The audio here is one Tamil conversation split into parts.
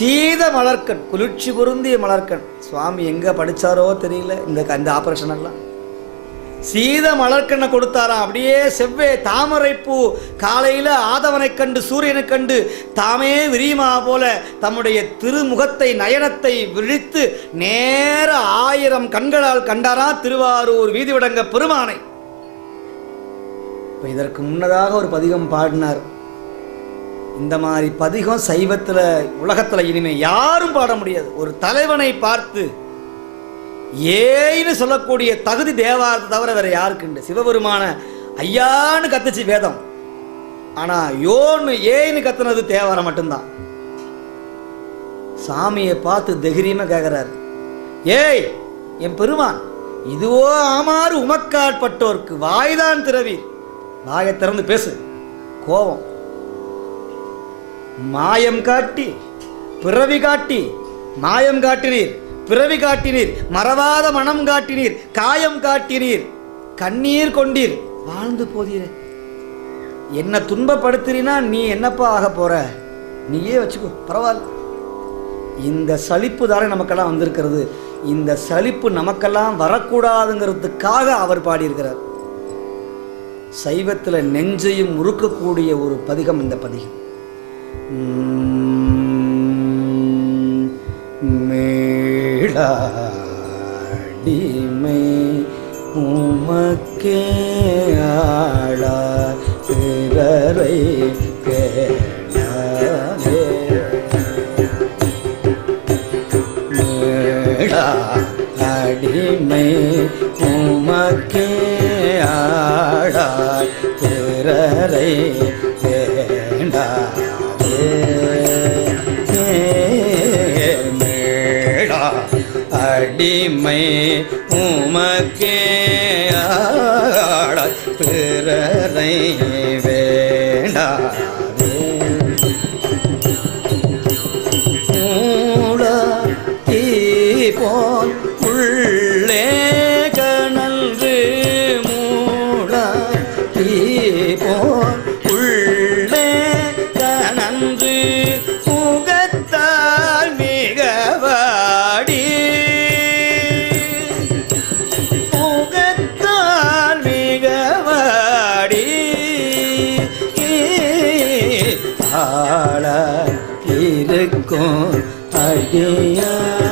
சீத மலர்க்கண் குளிர்ச்சி பொருந்திய மலர்க்கண் சுவாமி எங்கே படிச்சாரோ தெரியல. இந்த இந்த ஆப்ரேஷன் எல்லாம். சீத மலர்க்கண்ணை கொடுத்தாராம் அப்படியே செவ்வே தாமரைப்பூ காலையில் ஆதவனைக் கண்டு சூரியனை கண்டு தாமே விரியுமா போல தம்முடைய திருமுகத்தை நயனத்தை விழித்து நேர ஆயிரம் கண்களால் கண்டாரா திருவாரூர் வீதிவிடங்க பெருமானை. இப்போ இதற்கு முன்னதாக ஒரு பதிகம் பாடினார். இந்த மாதிரி பதிகம் சைவத்தில் உலகத்தில் இனிமே யாரும் பாட முடியாது. ஒரு தலைவனை பார்த்து ஏன்னு சொல்லக்கூடிய தகுதி தேவாரத்தை தவிர வேற யாருக்குண்டு சிவபெருமான ஐயான்னு கத்துச்சு வேதம். ஆனால் யோன்னு ஏன்னு கத்துனது தேவாரம் மட்டும்தான். சாமியை பார்த்து தைரியமா கேட்குறாரு ஏய் என் பெருமான் இதுவோ ஆமாறு உமக்காட்பட்டோர்க்கு வாய்தான் திறவி வாயை திறந்து பேசு. கோபம் மாயம் காட்டி பிறவி காட்டி மாயம் காட்டினீர் பிறவி காட்டினீர் மறவாத மனம் காட்டினீர் காயம் காட்டினீர் கண்ணீர் கொண்டீர் வாழ்ந்து போதீர். என்ன துன்பப்படுத்துறீனா நீ என்னப்பா ஆக போற? நீயே வச்சுக்கோ பரவாயில்ல. இந்த சலிப்பு தானே நமக்கெல்லாம் வந்திருக்கிறது. இந்த சலிப்பு நமக்கெல்லாம் வரக்கூடாதுங்கிறதுக்காக அவர் பாடியிருக்கிறார். சைவத்தில் நெஞ்சையும் முறுக்கக்கூடிய ஒரு பதிகம் இந்த பதிகம். மேளாடிமை உமக்கே ஆளா பிறரை அடிமை உமக்கே ஆடா பிறரை அடிமை உமக்கே. ஆள இருக்கும் அடியாட்டங்கள்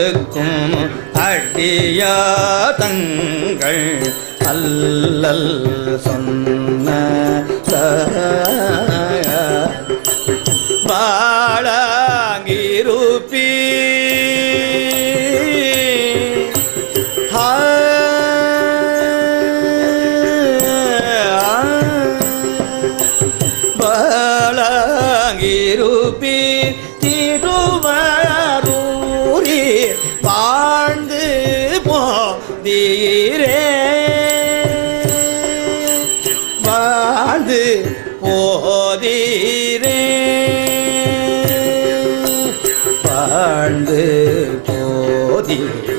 இருக்கும் அடியாதங்கள் அல்லல் சொன்ன வாழாங்கிருப்பி திருவாரூரி வாழ்ந்து போதீரே வாழ்ந்து போதீரே வாழ்ந்து போதீரே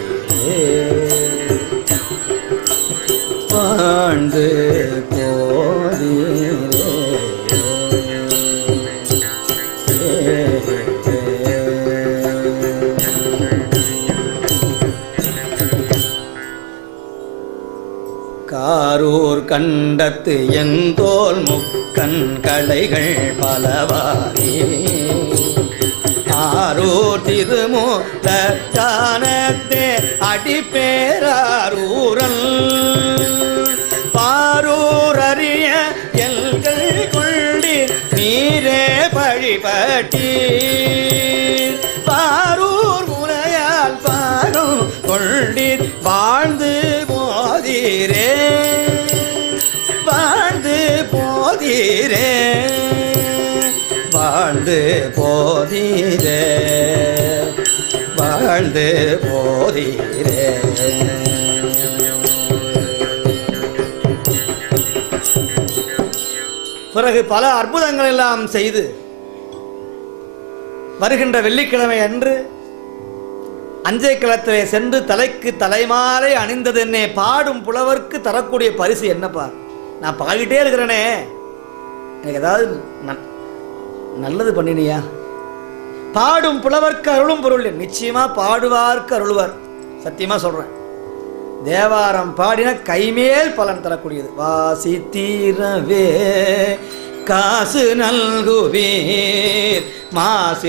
கண்டத்து எந்தோல் முக்கண் கலைகள் பலவாரே ஆரூர் திருமூலத்தானத்தே அடிப்பேரூரல் பாரூர் அறிய எல்கள் கொள்ளி நீரே பழிபட்டி போதீரே வாழ்ந்து போதீரே வாழ்ந்து போதீரே. பிறகு பல அற்புதங்கள் எல்லாம் செய்து வருகின்ற வெள்ளிக்கிழமை அன்று அஞ்சை களத்திலே சென்று தலைக்கு தலைமாலை அணிந்தது என்னே பாடும் புலவர்க்கு தரக்கூடிய பரிசு என்னப்பா? நான் பாடிட்டே இருக்கிறேனே. எனக்கு ஏதாவது நல்லது பண்ணினியா? பாடும் புலவர்க்கு அருளும் பொருள். நிச்சயமா பாடுவார்க்கு அருள்வார். சத்தியமா சொல்றேன். தேவாரம் பாடின கைமேல் பலன் தரக்கூடியது. வாசி தீரவே காசு நல்குவீர். மாசி